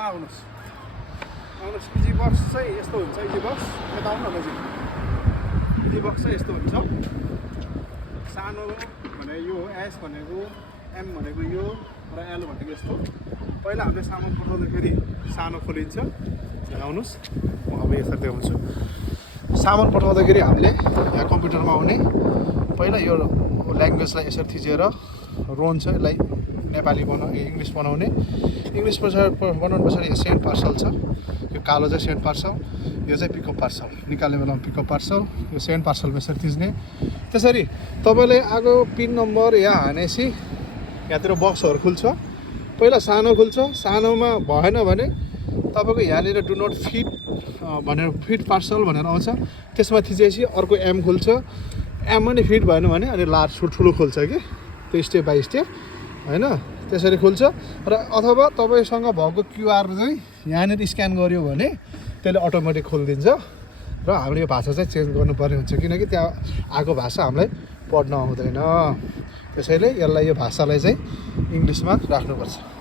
आउनुहोस् easy box चाहिँ यस्तो हुन्छ इजी बक्स यता आउनु न दाजु इजी बक्स चाहिँ यस्तो हुन्छ सानो भने यो एस भनेको एम भनेको यो र एल भनेको यस्तो पहिला हामीले सामान पठाउँदाखेरि सानो खोलिन्छ आउनुहोस् म अब यसरी देखाउँछु सामान पठाउँदाखेरि हामीले यहाँ कम्प्युटरमा आउने पहिला यो ल्याङ्ग्वेजलाई यसरी थिचेर रोन छ यसलाई नेपाली इङ्ग्लिस बनाउने इङ्ग्लिस बनाउनु पछाडि सेन्ड पार्सल छ यो कालो चाहिँ सेन्ड पार्सल यो चाहिँ पिकअप पार्सल निकाल्ने बेलामा पिकअप पार्सल यो सेन्ड पार्सलमा यसरी थिच्ने त्यसरी तपाईँले आगो पिन नम्बर यहाँ हानेपछि यहाँतिर बक्सहरू खुल्छ पहिला सानो खुल्छ सानोमा भएन भने तपाईँको यहाँनिर डु नट फिट भनेर फिट पार्सल भनेर आउँछ त्यसमा थिचेपछि अर्को एम खुल्छ एम पनि फिट भएन भने अनि लार्ज ठुलो खोल्छ कि त्यो स्टेप बाई स्टेप होइन त्यसरी खुल्छ र अथवा तपाईँसँग भएको क्युआर चाहिँ यहाँनिर स्क्यान गर्यो भने त्यसले अटोमेटिक खोलिदिन्छ र हामीले यो भाषा चाहिँ चेन्ज गर्नुपर्ने हुन्छ किनकि त्यहाँ आएको भाषा हामीलाई पढ्न आउँदैन त्यसैले यसलाई यो भाषालाई चाहिँ इङ्ग्लिसमा राख्नुपर्छ